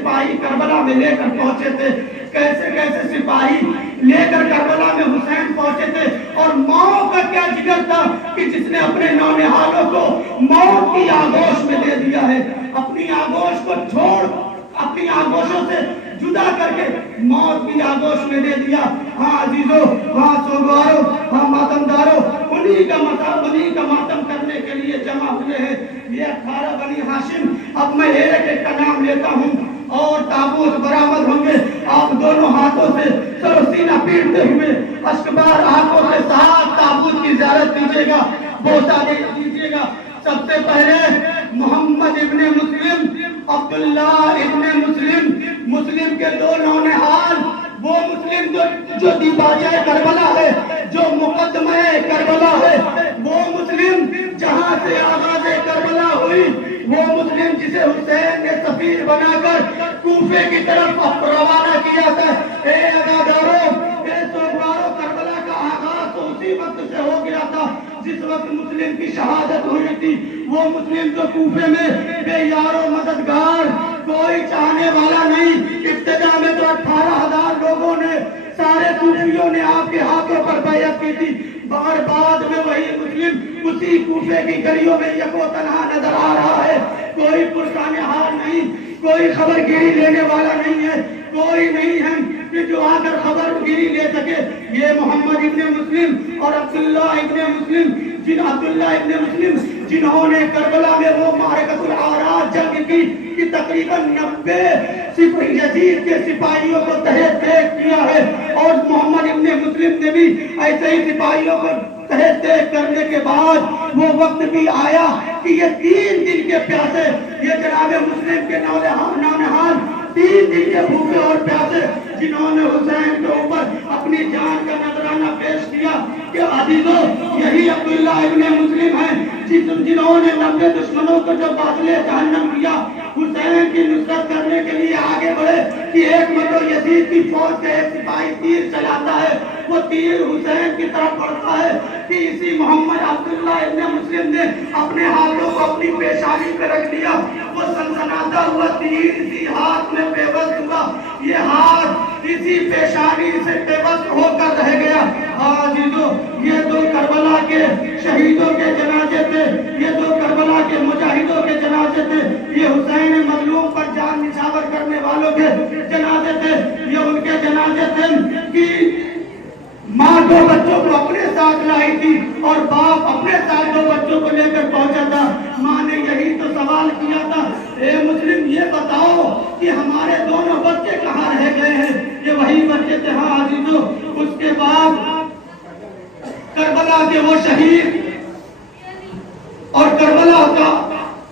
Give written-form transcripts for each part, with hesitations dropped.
سپاہی کربلا میں لے کر پہنچے تھے، کیسے کیسے سپاہی لے کر کربلا میں حسین پہنچے تھے، اور موت کا کیا جگر تھا کہ جس نے اپنے نونہالوں کو موت کی آغوش میں دے دیا ہے، اپنی آغوش کو چھوڑ، اپنی آغوشوں سے جدا کر کے موت کی آغوش میں دے دیا۔ ہاں عزیزو، ہاں سوگوارو، ہاں ماتمدارو، انہی کا ماتم کرنے کے لیے جمع ہوئے ہیں یہ 18 بنی ہاشم۔ اب میں ایک ایک کا نام لیتا ہوں اور تابوت برآمد ہوں گے، آپ دونوں ہاتھوں سے سر و سینہ پیٹتے ہوئے اشکبار آنکھوں کے ساتھ تابوت کی زیارت دیجیے گا، بوسہ دیجیے گا۔ سب سے پہلے محمد ابن مسلم، عبداللہ ابن مسلم، مسلم کے دو نونہال، وہ مسلم جو دیباچہ کربلا ہے، جو مقدمہ کربلا ہے، وہ مسلم جہاں سے آغاز کربلا ہوئی، وہ مسلم جسے حسین نے سفیر بنا کر کوفے کی طرف روانہ کیا تھا۔ اے عزادارو، اے سوگوارو، کربلا کا آغاز تو اسی وقت سے ہو گیا تھا جس وقت مسلم کی شہادت ہوئی تھی۔ وہ مسلم جو کوفے میں بے یار و مددگار، کوئی چاہنے والا نہیں، ابتدا میں تو 18,000 لوگوں نے، سارے کوفیوں نے آپ کے ہاتھوں پر بیعت کی تھی، بعد میں وہی مسلم اسی کوفے کی گلیوں میں یکو تنہا نظر آ رہا ہے، کوئی پرسان حال نہیں، کوئی خبر گیری لینے والا نہیں ہے، کوئی نہیں ہے کہ جو آ کر خبر گیری لے سکے۔ یہ محمد ابن مسلم اور عبداللہ ابن مسلم جنہوں نے کربلا میں وہ معرکۃ العراج جنگ کی کہ تقریباً 90 یزید کے سپاہیوں کو تحت دیکھ کیا ہے، اور محمد ابن مسلم نے بھی ایسے ہی سپاہیوں کو تحت دیکھ کرنے کے بعد وہ وقت بھی آیا کہ یہ 3 دن کے پیاسے، یہ جناب مسلم کے نونہال 3 دن کے بھوکے اور پیاسے، جنہوں نے حسین کے اوپر اپنی جان کا نذرانہ پیش کیا کہ عزیزو یہی عبداللہ ابن مسلم ہیں جنہوں نے 90 دشمنوں کو جو باطل جہنم کیا، حسین کی نصرت کرنے کے لیے آگے بڑھے کہ ایک مرتبہ یزید کی فوج کا ایک سپاہی تیر چلاتا ہے، وہ تیر حسین کی طرف پڑتا ہے کہ اسی محمد عبداللہ ابن مسلم نے اپنے ہاتھوں کو اپنی پیشانی پہ رکھ دیا، وہ سنسناتا ہوا تیر اسی ہاتھ میں بے بس ہوا، یہ ہاتھ اسی پیشانی سے بے بس ہو کر رہ گیا۔ عزیزو، یہ دو کربلا کے شہیدوں کے جنازے تھے، یہ دو کربلا کے مجاہدوں کے جنازے تھے، یہ حسین مظلوم پر جان نچھاور کرنے والوں کے جنازے تھے، یہ ان کے جنازے تھے کہ ماں 2 بچوں کو اپنے ساتھ لائی تھی اور باپ اپنے ساتھ 2 بچوں کو لے کر پہنچا تھا۔ ماں نے یہی تو سوال کیا تھا، اے مسلم یہ بتاؤ کہ ہمارے دونوں بچے کہاں رہ گئے ہیں؟ یہ وہی بچے تھے۔ ہاں عزیزو، اس کے بعد کربلا کے وہ شہید اور کربلا کا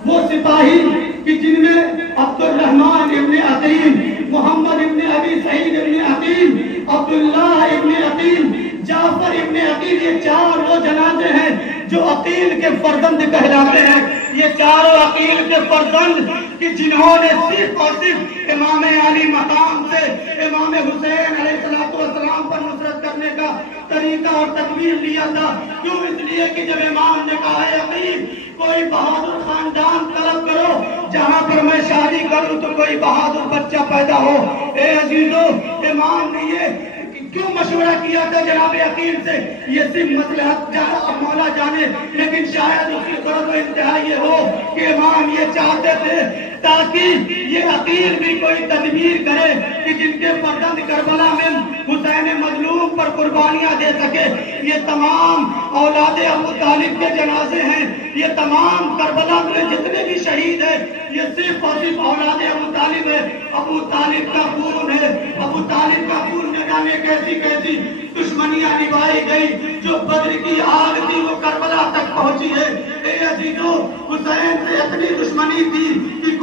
وہ سپاہی کہ جن میں عبد الرحمن ابن عقیل، محمد ابن ابی سعید ابن عقیل، عبداللہ ابن عقیل، جعفر ابن عقیل، یہ 4 وہ جنازے ہیں جو عقیل کے فرزند کہلاتے ہیں۔ یہ 4 عقیل کے فرزند کہ جنہوں نے صرف اور صرف امام علی مقام سے امام حسین علیہ السلام پر نصرت کرنے کا طریقہ اور تدبیر لیا تھا۔ کیوں؟ اس لیے کہ جب امام نے کہا ہے عقیل کوئی بہادر خاندان طلب کرو جہاں پر میں شادی کروں تو کوئی بہادر بچہ پیدا ہو۔ اے عزیزو، امام نے یہ کیوں مشورہ کیا تھا جناب عقیل سے؟ یہ صرف مصلحت مولا جانے، لیکن شاید اس کی غرض و انتہا یہ ہو کہ امام یہ چاہتے تھے تاکہ یہ عقیل بھی کوئی تدبیر کرے کہ جن کے فرزند کربلا میں حسین مظلوم پر قربانیاں دے سکے۔ یہ تمام اولاد ابو طالب کے جنازے ہیں، یہ تمام کربلا میں جتنے بھی شہید ہیں یہ صرف اور صرف اولاد ابو طالب ہے، ابو طالب کا خون ہے، ابو طالب کا خون نہ جانے کیسی کیسی دشمنیاں نبھائی گئی، جو بدر کی آگ تھی وہ کربلا تک پہنچی ہے۔ اے عزیزو، حسین سے اتنی دشمنی تھی کہ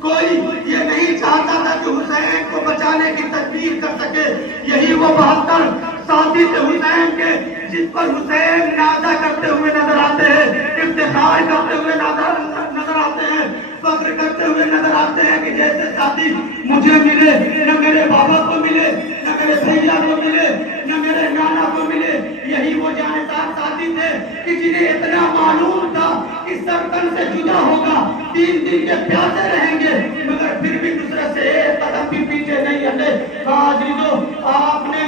کوئی یہ نہیں چاہتا تھا کہ حسین کو بچانے کی تدبیر کر سکے۔ یہی وہ 72 ساتھی تھے حسین کے جس پر حسین نازا کرتے ہوئے نظر آتے ہیں، افتخار کرتے ہوئے نظر آتے ہیں، فخر کرتے ہوئے نظر آتے ہیں کہ جیسے ساتھی مجھے ملے، نہ میرے بابا کو ملے، نہ میرے بھیا کو ملے، نہ میرے نانا کو ملے۔ یہی وہ جانسار ساتھی تھے کہ جنہیں اتنا معلوم تھا کہ سرکن سے جدا ہوگا، 3 دن کے پیاسے رہیں گے، مگر پھر بھی نصرت سے ہاں عزیزو، آپ نے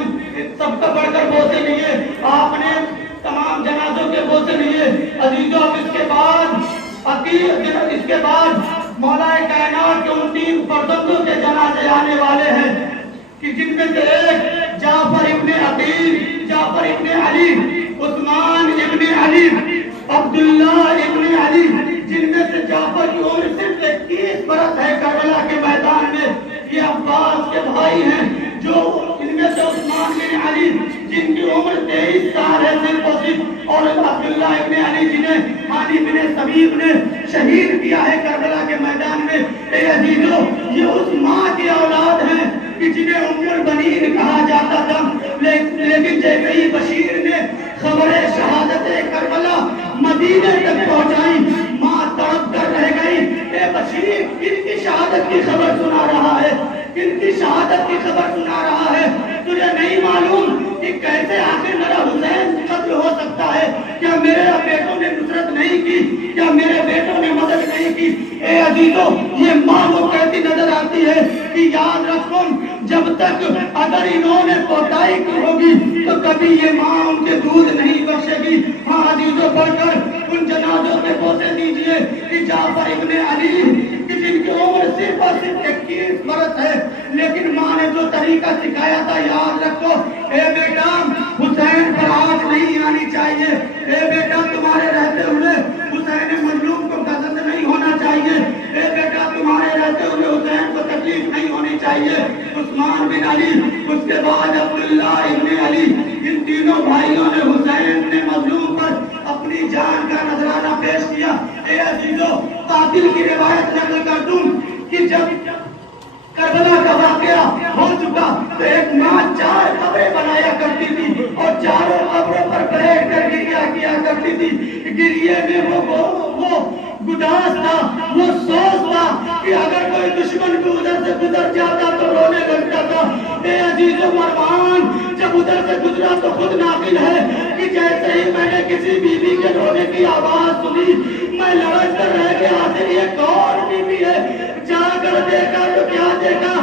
سب کا بڑھ کر بوسے لیے، آپ نے تمام جنازوں کے بوسے لیے عزیزو۔ اب اس کے بعد مولا کائنات کے ان 3 فرزندوں کے جنازے آنے والے ہیں کہ جن میں سے ایک جعفر ابن عقیل، جعفر ابن علی، عثمان ابن علی، عبداللہ ابن علی، جن میں سے جعفر کی عمر صرف 21 برس ہے کربلا کے میدان میں۔ یہ عباس کے بھائی ہیں، جو ان میں سے عثمان بن علی جن کی عمر 23 سال ہے صرف اور صرف، اور عبداللہ ابن علی جنہیں ہانی بن سبیق نے شہید کیا ہے کربلا کے میدان میں۔ اے عزیزو، یہ اس ماں کی اولاد ہیں کہ جنہیں ام البنین کہا جاتا تھا، لیکن جب ہی بشیر نے خبر شہادت کربلا مدینے تک پہنچائی، ماں تڑپ کر رہ گئی۔ اے بشیر، کن کی شہادت کی خبر سنا رہا ہے؟ کن کی شہادت کی خبر سنا رہا ہے؟ تجھے نہیں معلوم کہ کیسے آخر میرا حسین قتل ہو سکتا ہے؟ کیا میرے بیٹوں نے نصرت نہیں کی؟ کیا میرے بیٹوں نے مدد نہیں کی؟ اے عزیزو، یہ ماں وہ کہتی نظر آتی ہے کہ یاد رکھو، جب تک اگر انہوں نے کوتاہی کی ہوگی تو کبھی یہ ماں ان کے دودھ نہیں بخشے گی۔ ہاں عزیزو، بڑھ کر ان جنازوں کے بوسے دیجئے کہ جعفر ابن علی کہ جن کی عمر صرف اور صرف 21 برس ہے، لیکن ماں نے جو طریقہ سکھایا تھا یاد رکھو۔ اے بیٹا، حسین پر آنچ نہیں آنی چاہیے۔ اے بیٹا، تمہارے رہتے ہوئے حسین مظلوم کو غضب نہیں ہونا چاہیے۔ اے بیٹا، تمہارے رہتے ہوئے حسین کو تکلیف نہیں ہونی چاہیے۔ عثمان بن علی، اس کے بعد عبداللہ ابن علی، ان تینوں بھائیوں نے حسین نے مظلوم پر اپنی جان کا نذرانہ پیش کیا۔ اے عزیزو، قاتل کی روایت نقل کر دوں کہ جب کربلا کا واقعہ ہو چکا تو ایک ماں 4 قبریں بنایا کرتی تھی اور چاروں قبروں پر بیٹھ کر گریا کیا کرتی تھی۔ گریے میں وہ گداس تھا، وہ سوز تھا کہ اگر کوئی دشمن بھی ادھر سے گزر جاتا تو رونے لگتا تھا۔ اے عزیز و مروان، جب ادھر سے گزرا تو خود ناقل ہے کہ جیسے ہی میں نے کسی بیوی کے رونے کی آواز سنی، میں لڑک کر رہ گیا آخر یہ کون بیوی ہے؟ جا کر دیکھا تو کیا دیکھا؟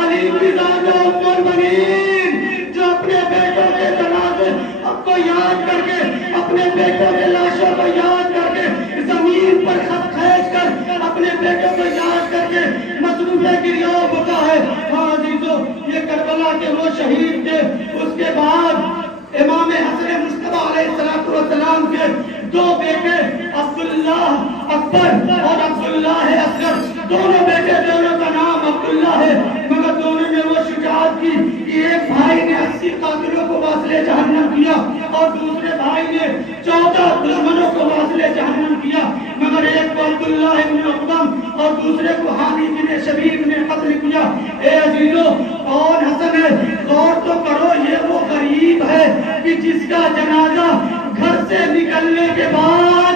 علی مزاج ام البنین، جو اپنے بیٹوں کے جنازے کو یاد کر کے، اپنے بیٹوں کے لاشوں کو یاد کر کے، زمین پر خط کھینچ کر اپنے بیٹوں کو یاد کر کے مصروف گریہ و بکا ہے۔ ہاں عزیزو، یہ کربلا کے وہ شہید تھے۔ اس کے بعد امام حسن مصطفیٰ علیہ السلام کے 2 بیٹے عبداللہ اکبر اور عبداللہ اصغر، دونوں بیٹے، دونوں کا نام عبداللہ ہے، مگر دونوں نے وہ شجاعت کی کہ ایک بھائی نے 80 قاتلوں کو واصل جہنم کیا اور دوسرے بھائی نے 14 دشمنوں کو واصل جہنم کیا، مگر ایک کو عبداللہ ابن عقبہ اور دوسرے کو حانی بن شبیب نے قتل کیا۔ اے عزیزو، کون حسن ہے؟ غور تو کرو، یہ وہ غریب ہے کہ جس کا جنازہ گھر سے نکلنے کے بعد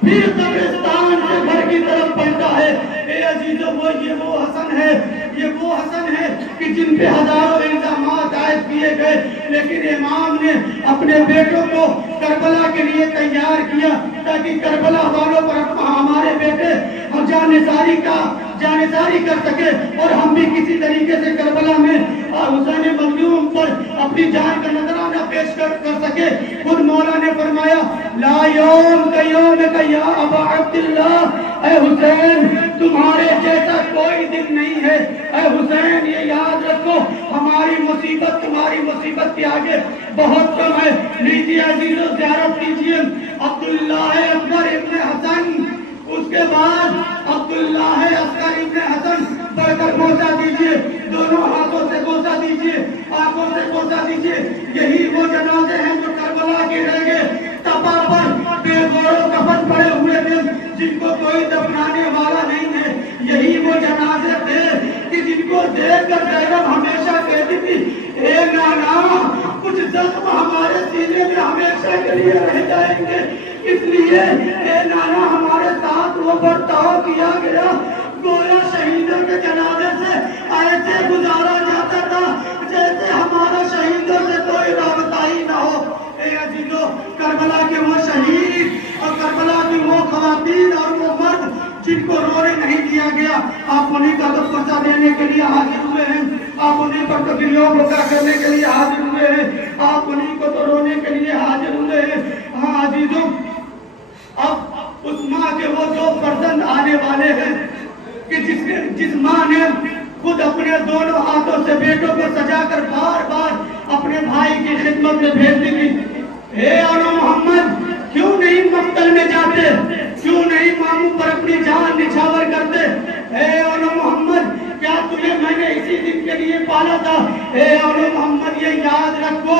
پھر قبرستان سے گھر کی طرف بڑھتا ہے۔ اے عزیزو، یہ وہ حسن ہے، یہ وہ حسن ہے کہ جن پہ ہزاروں الزامات عائد کیے گئے، لیکن امام نے اپنے بیٹوں کو کربلا کے لیے تیار کیا تاکہ کربلا والوں پر ہمارے بیٹے جانثاری کر سکے اور ہم بھی کسی طریقے سے کربلا میں حسین مظلوم پر اپنی جان کا نذرانہ پیش کر سکے۔ خود مولا نے فرمایا، لا یوم کا یوم کا یا ابا عبداللہ، اے حسین تمہارے جیسا کوئی دن نہیں ہے۔ اے حسین، یہ یاد رکھو، ہماری مصیبت تمہاری مصیبت کے آگے بہت کم ہے۔ لیجیے عزیزو، زیارت کیجیے عبداللہ اکبر ابن حسن، اس کے بعد عبداللہ اصغر ابن حسن، بڑھ کر بوسہ دیجیے، دونوں ہاتھوں سے بوسہ دیجیے، آنکھوں سے بوسہ دیجیے۔ یہی وہ جنازے ہیں جو کربلا کے رہ گئے، تپا پر بے غور و کفن پڑے ہوئے تھے، جن کو کوئی دفنانے والا نہیں ہے۔ یہی وہ جنازے تھے کہ جن کو دیکھ کر زینب ہمیشہ کہتی تھی، اے نانا، کچھ زخم ہمارے سینے میں ہمیشہ کے لیے رہ جائیں گے، اس لیے اے نانا ہمارے ساتھ وہ برتاؤ کیا گیا گویا شہیدوں کے جنازے سے ایسے گزارا جاتا تھا جیسے ہمارا شہیدوں سے کوئی رابطہ ہی نہ ہو۔ اے عزیزو، کربلا کے وہ شہید اور کربلا کی وہ خواتین اور وہ مرد جن کو رونے نہیں دیا گیا، آپ انہیں کا پرچہ دینے کے لیے حاضر ہوئے ہیں۔ आप उन्हीं पर तो गिरियों को क्या करने के लिए हाजिर हुए हैं, आप उन्हीं को तो रोने के लिए हाजिर हुए हैं। हाँ अजीजों, अब उस माँ के वो दो फर्जंद आने वाले हैं कि जिस माँ ने खुद अपने दोनों हाथों से बेटों को सजाकर बार बार अपने भाई की खिदमत में भेजती थी। हे औलो मोहम्मद, क्यों नहीं मक्तल में जाते, क्यों नहीं मामू पर अपनी जान निछावर करते। हे औलो मोहम्मद, क्या तुम्हें मैंने इसी दिन के लिए पाला था। हे औलो मोहम्मद, ये याद रखो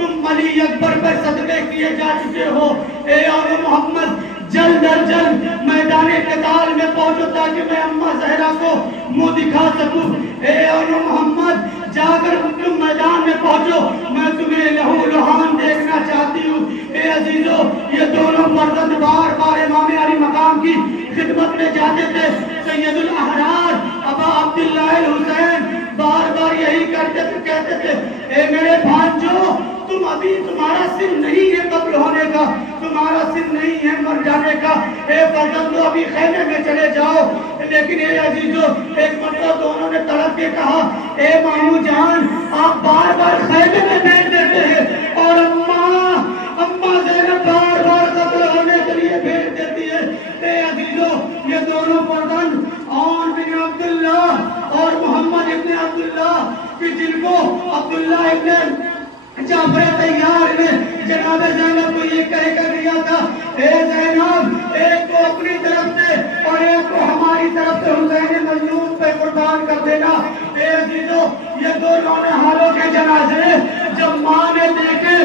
तुम अली अकबर पर सदमे किए जा चुके हो। हे औलो मोहम्मद, जल्द अज जल्द मैदान क़िताल में पहुंचो ताकि मैं अम्मा ज़हरा को मुंह दिखा सकूं। हे औलो मोहम्मद, जाकर तुम मैदान में पहुंचो, मैं तुम्हें लहू लुहान देखना चाहती हूँ। हे अजीजों, ये दोनों फर्जंद बार बार इमाम अली मकाम की खिदमत में जाते थे। सैयदुल अहरार अबा अब्दुल्लाह अल हुसैन बार बार यही कहते थे, हे मेरे भांजो, तुम अभी तुम्हारा सिर नहीं है कब्र होने का, तुम्हारा सिर नहीं है मर जाने का। हे फर्जंदो, अभी खैमे में चले जाओ। लेकिन हे अजीजों, एक मतलब दोनों ने तड़प के कहा, हे मामू जान, आप बार बार खैमे में भेज देते हैं और अम्मा ज़ैनब बार बार कब्र होने के लिए भेज देती है। हे अजीजों, ये दोनों फर्जंद औन बिन अब्दुल्लाह और मोहम्मद इब्न अब्दुल्लाह कि जिनको अब्दुल्लाह इब्न जाफर तैयार ने जनाब ज़ैनब को ये कह कर दिया था, हे ज़ैनब, एक को अपनी तरफ से और एक को हमारी तरफ से हुसैन मजनून पे कुर्बान कर देना। हे अजीजों, ये दो नौनिहालों के जनाजे जब माँ ने देखे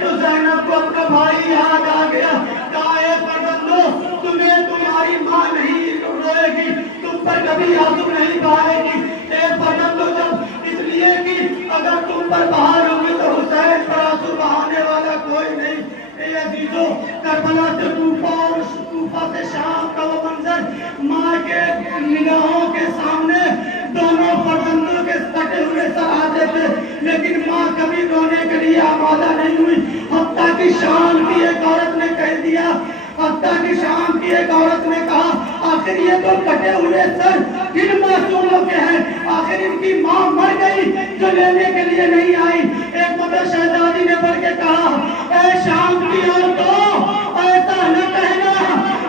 तो ज़ैनब को अपना भाई याद आ गया। कहा, हे फर्जंदो, तुम्हें तुम्हारी माँ नहीं रोएगी, तुम पर कभी आंसू नहीं बहाएगी। हे फर्जंदो, जब इसलिए कि अगर तुम पर बहार होंगे तो हुसैन पर आंसू बहाने वाला कोई नहीं। हे अजीजों, करबला से कूफा से शाम का वो मंजर माँ के निगाहों के सामने दोनों फर्जंदों के कटे हुए सर आते थे, लेकिन माँ कभी रोने के लिए आमादा नहीं हुई। हत्ता की शाम की एक औरत ने कह दिया, हत्ता की शाम की एक औरत ने कहा, आखिर ये तो कटे हुए सर किन मासूमों के हैं, आखिर इनकी माँ मर गई जो लेने के लिए नहीं आई। एक मदर शहजादी ने बढ़ के कहा, ऐ शाम की औरतों, ऐसा न कहना,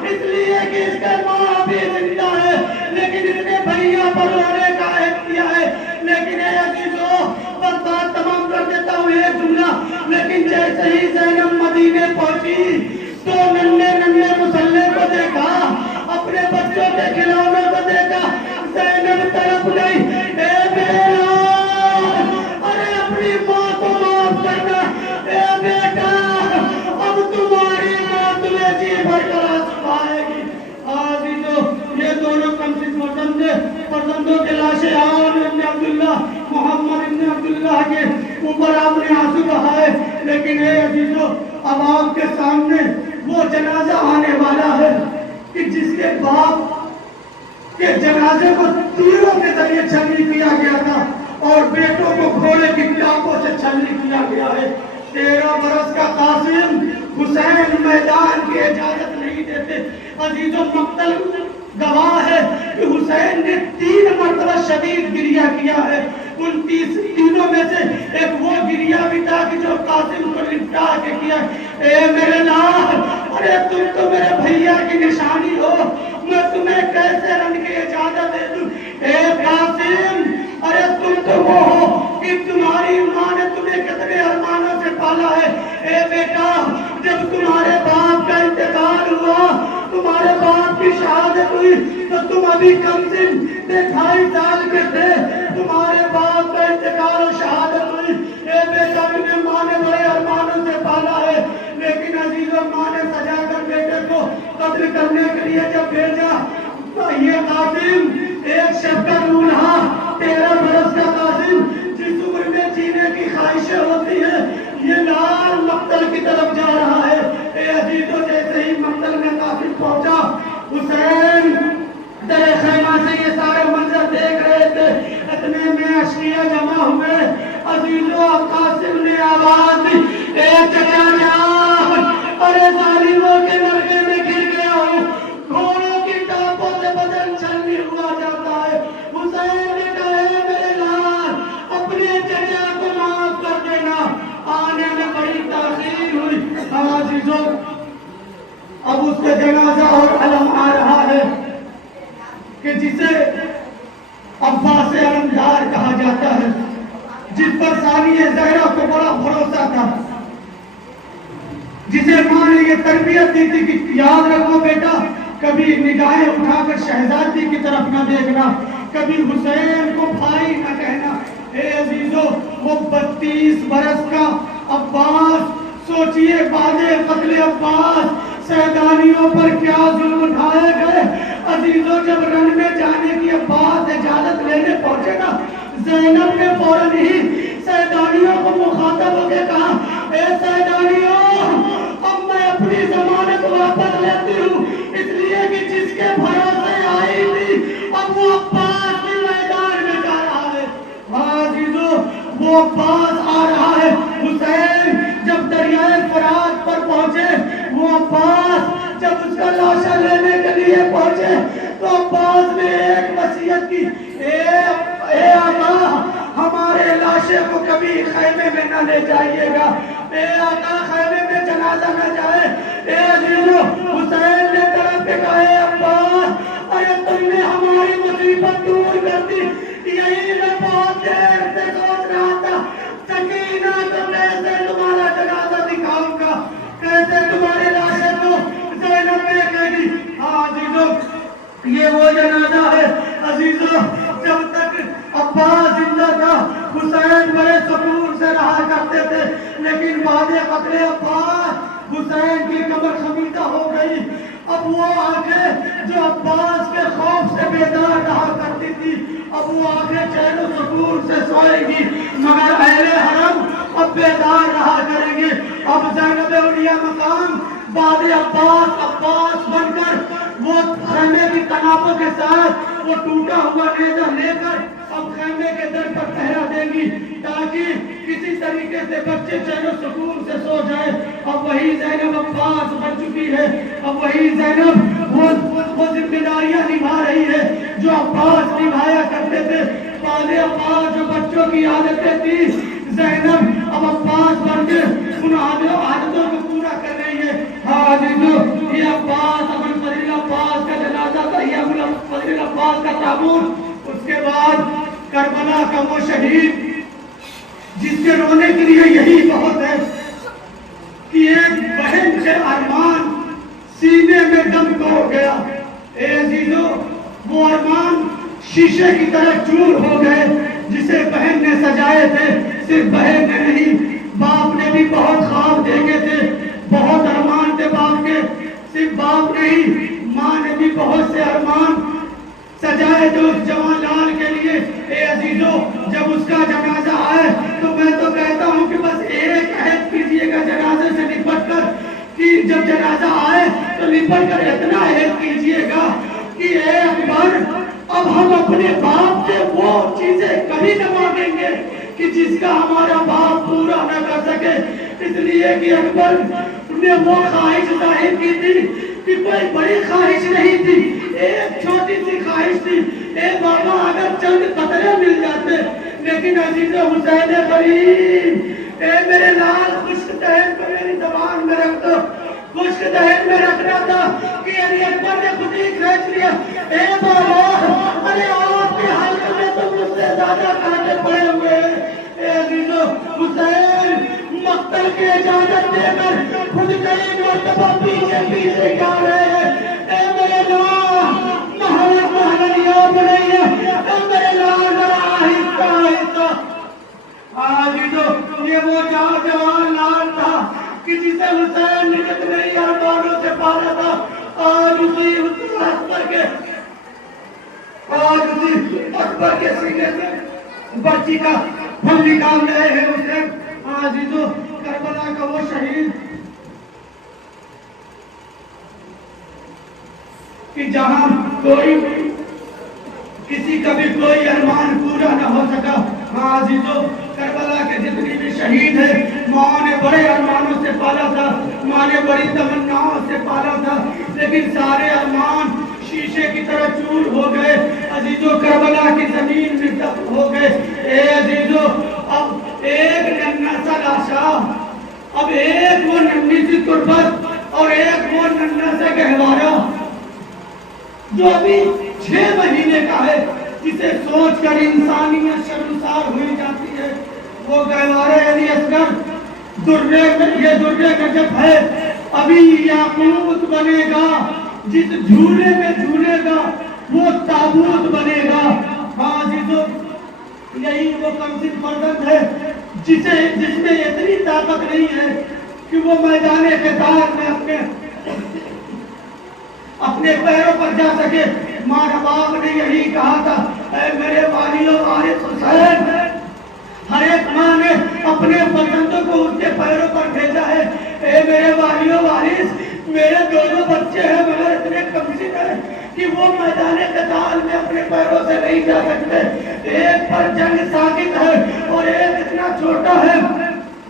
इसलिए कि इसका माँ अभी जिंदा है, लेकिन इसने भैया पर रोने का ऐद किया है। लेकिन ऐ अजीजों, बस बात तमाम कर देता हूँ एक जुमला, लेकिन जैसे ही ज़ैनब मदीने पहुंची तो नन्हे मुसल्ले को देखा, अपने बच्चों के खिलौनों को देखा, ज़ैनब तड़प गई। ए बेटा, अरे अपनी माँ को माफ करना। ए बेटा, अब तुम्हारी माँ तुम्हें जी भर कर आंसुआएगी। अजीजों, ये दोनों कमसिन फर्जंदों के लाशें औन इब्न अब्दुल्लाह, मोहम्मद इब्न अब्दुल्लाह के ऊपर आपने आंसू बहाए। लेकिन हे अजीजों, अब आपके सामने वो जनाजा आने वाला है कि जिसके बाप के जनाजे को तीरों के जरिए छलनी किया गया था और बेटों को घोड़े की टापों से छलनी किया गया है। 13 बरस का कासिम हुसैन मैदान की इजाजत नहीं देते। अजीजों, मक्तल गवाह है कि हुसैन ने 3 मरतबा शदीद गिरिया किया है। उन तीनों में से एक वो गिरिया भी था कि जो कासिम को लिपटा के किया। ए मेरे लाल, अरे तुम तो मेरे भैया की निशानी हो, मैं तुम्हें कैसे रन की इजाजत दे दूं। ए कासिम, अरे तुम तो वो हो कि तुम्हारी माँ ने तुम्हें कितने अरमानों से पाला है। ए बेटा, जब तुम्हारे बाप का इंतकाल हुआ, तुम्हारे बाप की शहादत हुई, तो तुम अभी कम से 28 साल के थे। तुम्हारे बाप का इंतकाल और शहादत हुई। ए बेटा, तुम्हें माँ ने बड़े अरमानों से पाला है, लेकिन अजीजों, माँ ने सजा कर बेटे को कत्ल करने के लिए जब भेजा, तो ये कासिम एक शब्द दूल्हा, 13 बरस का कासिम, जिस उम्र में जीने की ख्वाहिशें होती है, ये लाल मक्तल की तरफ जा रहा है। ए अजीजों, जैसे ही मक्तल में कासिम पहुंचा, हुसैन दरे खैमा से ये सारे मंजर देख रहे थे। इतने में अशकिया जमा हुए। अजीजों, कासिम ने आवाज दी, ए चचा जान, अरे जालिमों के नरके में गिर गया हूँ, घोड़ों की टापों से बदन छलनी हुआ जा जिसे अब्बास अलमदार कहा जाता है, जिस पर सानिया ज़हरा को बड़ा भरोसा था, जिसे माँ ने ये तरबियत दी थी कि याद रखो बेटा, कभी निगाहें उठाकर शहजादी की तरफ न देखना, कभी हुसैन को भाई न कहना। ए अजीजों, वो 32 बरस का अब्बास, सोचिए बादे कत्ले अब्बास सैदानियों पर क्या जुल्म उठाए गए। अजीजों, जब रन में जाने की अब्बास इजाजत लेने पहुंचे ना, ज़ैनब ने फौरन ही सैदानियों को मुखातब होकर कहा, ए सैदानियों, अब मैं अपनी जमानत वापस लेती हूँ, इसलिए कि जिसके भरोसे आई थी अब वो अब्बास के मैदान में जा रहा है। अजीजों, वो अब्बास आ रहा है। हुसैन जब दरियाए फरात पर पहुंचे, वो अब्बास जब उसका लाशा लेने के लिए पहुंचे, तो अब्बास ने एक वसीयत की, ए आका, हमारे लाशे को कभी खैमे में न ले जाइएगा। ए आका, खैमे में जनाजा न जाए। ए अजीजों, हुसैन ने तरफ पे कहा, अब्बास, अरे तुमने हमारी मुसीबत दूर कर दी, यही मैं बहुत देर से सोच रहा था। सकीना, तो कैसे तुम्हारा जनाजा दिखाऊंगा, कैसे तुम्हारे लाशे को ज़ैनब देखेगी। हाँ अजीजों, ये वो जनाजा है। अजीजों, जब तक अब्बास जिंदा था, हुसैन बड़े सुकून से रहा करते थे, लेकिन बाद कत्ले अब्बास हुसैन की कमर खमीदा हो गई। अब वो आंखें जो अब्बास के खौफ से बेदार रहा करती थी, अब वो आंखें चैन और सुकून से सोएगी, मगर अहले हरम अब बेदार रहा करेंगे। अब ज़ैनब औलिया मकाम बाद अब्बास बनकर वो खैमे की तनाबों के साथ वो टूटा हुआ नेजा लेकर अब खैमे के दर पर पहरा देंगी, ताकि किसी तरीके से बच्चे चैन सुकून से सो जाए। अब वही ज़ैनब अब्बास बन चुकी है। अब वही ज़ैनब वो जिम्मेदारियां निभा रही है जो अब्बास निभाया करते थे। पहले अब्बास जो बच्चों की आदतें थी, ज़ैनब अब अब्बास बनके उन आदतों को पूरा कर रही है। हाँ अजीजों, ये अब्बास अबुल फजल अब्बास का जनाजा था, ये अबुल फजल अब्बास का ताबूत। उसके बाद करबला का वो शहीद जिसके रोने के लिए यही बहुत है कि एक बहन के अरमान सीने में दम तोड़ गया। ए अजीजों, वो अरमान शीशे की तरह चूर हो गए जिसे बहन ने सजाए थे। सिर्फ बहन ने नहीं, बाप ने भी बहुत ख्वाब देखे थे, बहुत अरमान थे बाप के। सिर्फ बाप नहीं, माँ ने भी बहुत से अरमान सजाए थे उस जवान लाल के लिए। ए अजीजों, जब उसका जनाजा आए तो मैं तो कहता हूँ कि बस एक अहद कीजिएगा जनाजे से निपट कर, कि जब जनाजा आए तो निपट कर इतना अहद कीजिएगा कि ए अकबर, अब हम अपने बाप से वो चीजें कभी न मांगेंगे कि जिसका हमारा बाप पूरा न कर सके। इसलिए कि अकबर ने वो ख्वाहिश जाहिर की थी कि कोई बड़ी ख्वाहिश नहीं थी, एक छोटी सी ख्वाहिश थी। ए बाबा, अगर चंद कतरे मिल जाते। लेकिन अजीज हुसैन करीम, ए मेरे लाल, खुश्क दहन को मेरी जबान में रख दो। खुश्क दहन में रखना था कि अली अकबर ने खुद ही खींच लिया। ए बाबा, अरे आपके हल्क में तो मुझसे ज्यादा कांटे पड़े हुए हैं। ए अजीजों, हुसैन मक्तल की इजाजत देकर खुद कई मरतबा पीछे पीछे जा रहे हैं। ए मेरे लाल, महल महलिया बनैया, ए मेरे लाल, जरा आहिस्ता आहिस्ता। अजीजों, ये वो जवान लाल था कि जिसे हुसैन ने कितने ही अरमानों से पाला था। आज उसी अकबर के सीने से बच्ची का हम निकाल रहे हैं हुसैन। अजीजों, करबला का वो शहीद कि जहां कोई किसी का भी कोई अरमान पूरा न हो सका। हाँ अजीजों, करबला के जितने भी शहीद है, माँ ने बड़े अरमानों से पाला था, माँ ने बड़ी तमन्नाओं से पाला था, लेकिन सारे अरमान शीशे की तरह चूर हो गए। अजीजों, करबला की जमीन में दफन हो गए। ए अजीजों, अब एक नन्हा सा लाशा, अब एक वो नन्ही सी तुरबत और एक वो नन्हा सा गहवारा जो अभी 6 महीने का जिसे सोच कर इंसानियत शर्मसार हुई जाती है। वो गहवारे अली असगर दुर्रे गजब है, अभी याकूत बनेगा, जिस झूले में झूलेगा वो ताबूत बनेगा। हाँ जीजो, यही वो कमसिन फर्जंद है जिसमें इतनी ताकत नहीं है कि वो मैदान क़िताल में अपने पैरों पर जा सके। माँ बाप ने यही कहा था, ऐ मेरे वालियो वारिस हुसैन, हर एक माँ ने अपने फर्जंदों को उसके पैरों पर भेजा है। ऐ मेरे वालियो वारिस, मेरे दोनों बच्चे हैं मगर इतने कमसिन है कि वो मैदान क़िताल में अपने पैरों से नहीं जा सकते। एक पर जंग साकित है और एक इतना छोटा है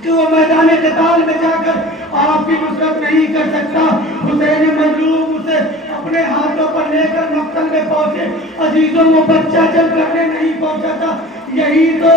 कि वो मैदान क़िताल में जाकर आपकी नुसरत नहीं कर सकता। हुसैन मजलूम उसे अपने हाथों पर लेकर मक्तल में पहुंचे। अजीजों, वो बच्चा जब करने नहीं पहुंचा था, यही तो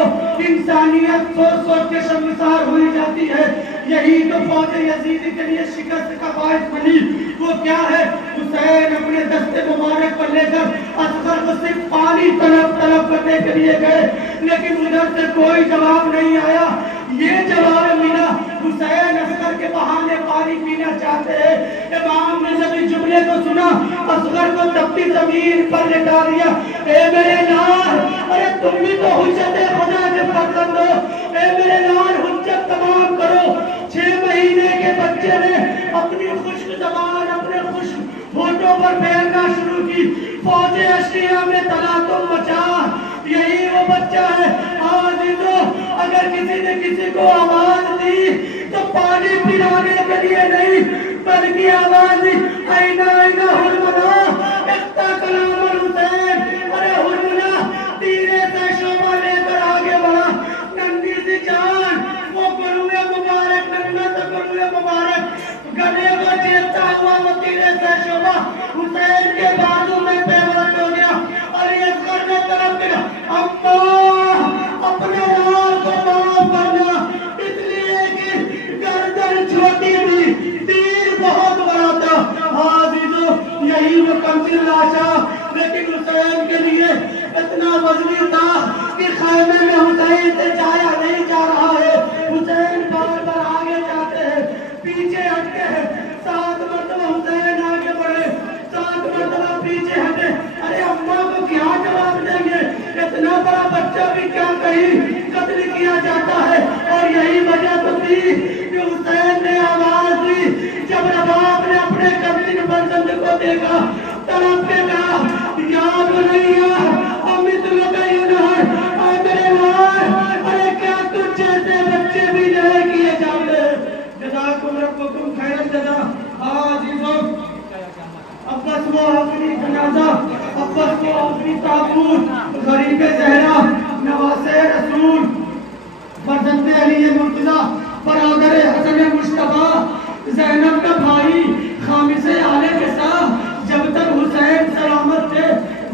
इंसानियत सोच सोच के शर्मसार हुई जाती है। यही तो फौज यजीदी के लिए शिकस्त का बायस बनी। वो क्या है, हुसैन अपने दस्ते मुबारक पर लेकर असगर को सिर्फ पानी तलब करने के लिए गए, लेकिन उधर से कोई जवाब नहीं आया। ये जवाब मिला, हुसैन असगर के बहाने पानी पीना चाहते हैं। इमाम ने जब इस जुमले को सुना, असगर को तपती जमीन पर लेटा दिया। ए मेरे लाल, अरे तुम भी तो हुज्जत खुदा के फर्जंद हो। ए मेरे लाल, हुज्जत तमाम करो। 6 महीने के बच्चे ने अपनी खुश्क ज़बान अपने खुश्क होठों पर फेरना शुरू की। फौजे अशरिया में तलातुम मचा। यही वो बच्चा है। आज तो अगर किसी ने किसी को आवाज दी तो पानी पिलाने के लिए नहीं, बल्कि आवाज दी, आईना आईना हुरमना, इख्ता कलाम हुसैन। अरे हुरमना, तीरे से शोभा लेकर आगे बढ़ा। नन्ही सी जान, वो गुरुए मुबारक, नन्हा सा गुरुए मुबारक गले को चीरता हुआ वो तीरे से शोभा हुसैन के बाजू में बेवस हो गया। और ये असगर ने तरफ किया, अम्मा अपने लाल को माफ करना, इसलिए कि गर्दन छोटी थी, तीर बहुत बड़ा था। हाजिजो, यही वो कमसिन लाशा, लेकिन हुसैन के लिए इतना वजनी था कि खैमे में हुसैन से जाया नहीं जा रहा है। हुसैन बार बार आगे जाते हैं, पीछे हटते हैं। 7 मरतबा हुसैन आगे बढ़े, 7 मरतबा पीछे हटे। अरे अम्मा को क्या जवाब देंगे, इतना बड़ा बच्चा भी क्या कहीं कत्ल किया जाता है। और यही वजह तो थी कि हुसैन ने आवाज दी। जब रबाब ने अपने कमसिन फर्जंद को देखा, तड़प के कहा, याद नहीं यार, अमित लगाई उन्हें, मेरे लाल, अरे क्या तुझ जैसे बच्चे भी नहीं किए जाते। जज़ाकुम रब्बुकुम खैरन जज़ा। आजीज़ों, अब्बस वो आखिरी जनाजा, अब्बस वो आखिरी ताबूत, गरीब ज़हरा, नवासे रसूल, फर्जंद अली मुर्तज़ा, बरादर हसन मुश्तबा, ज़ैनब का भाई, खामिसे आले के साथ, जब तक हुसैन सलामत थे,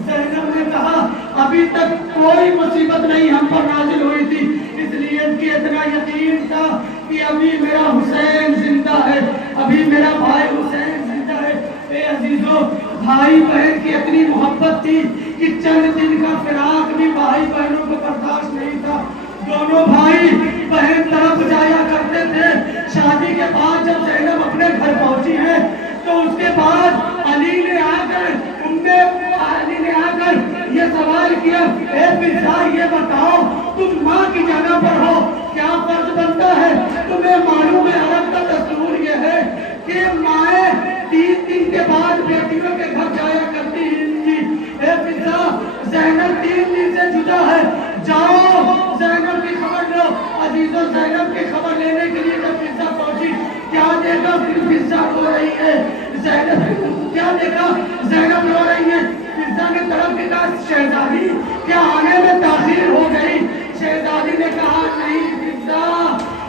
ज़ैनब ने कहा अभी तक कोई मुसीबत नहीं हम पर नाजिल हुई थी, इसलिए इनकी इतना यकीन था कि अभी मेरा हुसैन जिंदा है, अभी मेरा भाई हुसैन जिंदा है। ए अजीजों, भाई बहन की इतनी मोहब्बत थी कि चंद दिन का फिराक भी भाई बहनों को बर्दाश्त नहीं था। दोनों भाई बहन तरफ जाया करते थे। शादी के बाद जब ज़ैनब अपने घर पहुंची है तो उसके बाद अली ने आकर ये सवाल किया, ए फिजा, ये बताओ तुम माँ की जगह पर हो, क्या फर्ज बनता है? तुम्हें मालूम है अरब का दस्तूर ये है कि माएँ 3 दिन के बाद बेटियों के घर जाया करती थी। ए फिजा, ज़ैनब 3 दिन से जुदा है, जाओ ज़ैनब की खबर लो। अजीजों, ज़ैनब की खबर लेने के लिए जब फिजा पहुंची, क्या देखा? फिर फिजा रो रही है। ज़ैनब क्या देखा? ज़ैनब रो रही है। फिजा ने तरफ के कहा, शहजादी क्या आने में ताखीर हो गई? शहजादी ने कहा, नहीं फिजा,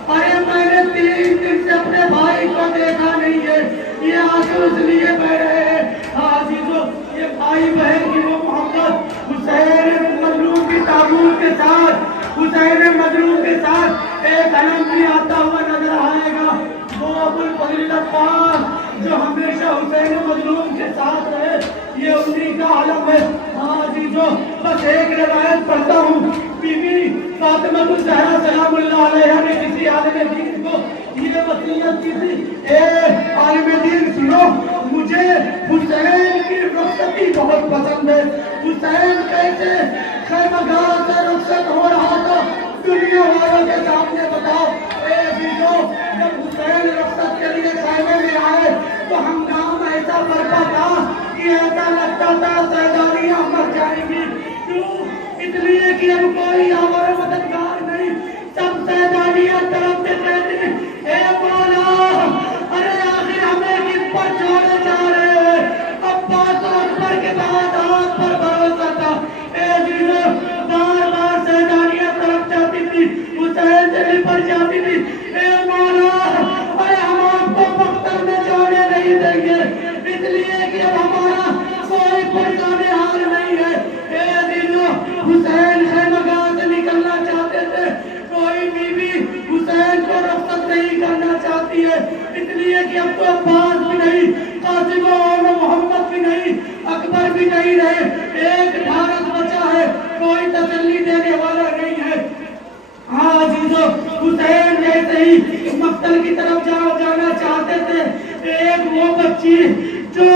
अरे मैंने 3 दिन से अपने भाई को देखा नहीं है, ये आंसू इसलिए बह रहे हैं। अजीजों, ये भाई बहन की वो मोहब्बत हुसैन मजलूम की ताबूत के साथ, हुसैन मजलूम के साथ एक अलम भी आता हुआ नजर आएगा। वो अबुल फजल अब्बास जो हमेशा हुसैन मजलूम के साथ रहे, ये उन्हीं का अलम है। आज अजीजों, बस एक रिवायत पढ़ता हूँ। बीबी फातिमा ज़हरा सलामुल्लाह अलैहा ने किसी आलिम दीन को ये वसीयत की थी, ए आलिम दीन सुनो, मुझे हुसैन की रुखसती बहुत पसंद है। हुसैन कैसे खैमगाह से रुखसत हो रहा था, दुनिया वालों के सामने बताओ। ए अजीजों, जब हुसैन रुखसत के लिए खैमे में आए तो हंगामा ऐसा बरपा था कि ऐसा लगता था सैदानियां मर जाएंगी। क्यों? इसलिए कि अब कोई हमारा मददगार नहीं, सब सैदानियां तरफ से कहते हैं, ए मौला, अरे आखिर हमें किस पर छोड़े जा रहे हैं? अब्बास अकबर के बाद आप पर भरोसा था। ए अजीजों, बार बार सैदानियां तरफ जाती थी, हुसैन से लिपट जाती थी, ए मौला, अरे हम आपको मक्तल में जाने नहीं देंगे, इसलिए कि अब हमारा कोई पुरजाने हाल नहीं है। ए अजीजों, हुसैन खैमगाह से निकलना चाहते थे, कोई बीवी हुसैन को रुखसत नहीं करना चाहती है, इसलिए कि अब तो अब्बास भी नहीं, कासिम और मोहम्मद भी नहीं, अकबर भी नहीं रहे, एक भारत बचा है, कोई तसल्ली देने वाला नहीं है। हाँ अजीजों, हुसैन जैसे ही मक्तल की तरफ जाना चाहते थे, एक वो बच्ची जो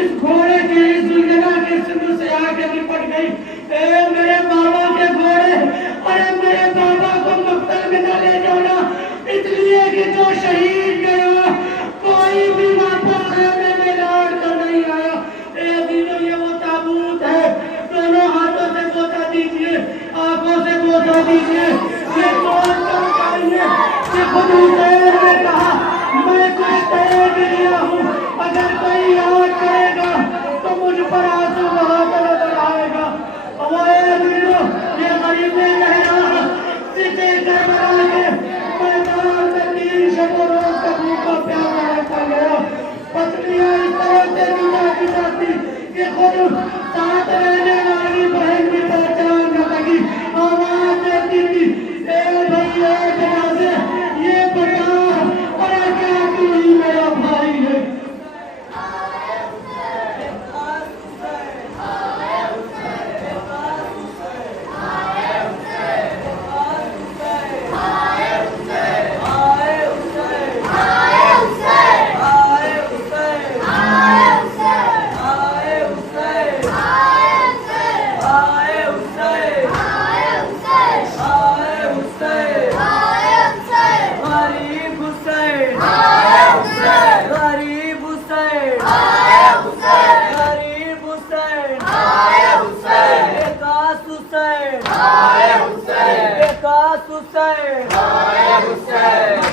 इस घोड़े के, इस दुर्गना के सिंधु से आके निपट गई। ए मेरे बाबा के घोड़े, अरे मेरे बाबा को मक्तल में न ले जाना, इसलिए कि जो शहीद गया कोई भी वापस खैमे में लौट कर नहीं आया। ए अजीजों, ये वो ताबूत है, दोनों हाथों से बोता दीजिए, आंखों से बोता दीजिए, ये कौन कर चाहिए कि खुद हुसैन ने कहा, मैं कुछ तय किया हूँ, अगर कोई याद करेगा तो मुझ पर आंसू बहाता नजर आएगा। ये गरीबे ज़हरा सीधे करबला के मैदान में 3 शब और रोज तक भूखा प्यासा रहता गया। पत्नियां इस तरह से की जाती कि खुद साथ रहने वाली बहन की पहचान न लगी, आवाज देती थी, ए भैया जनाजे, ये बता, अरे क्या तू ही मेरा भाई है? Husain!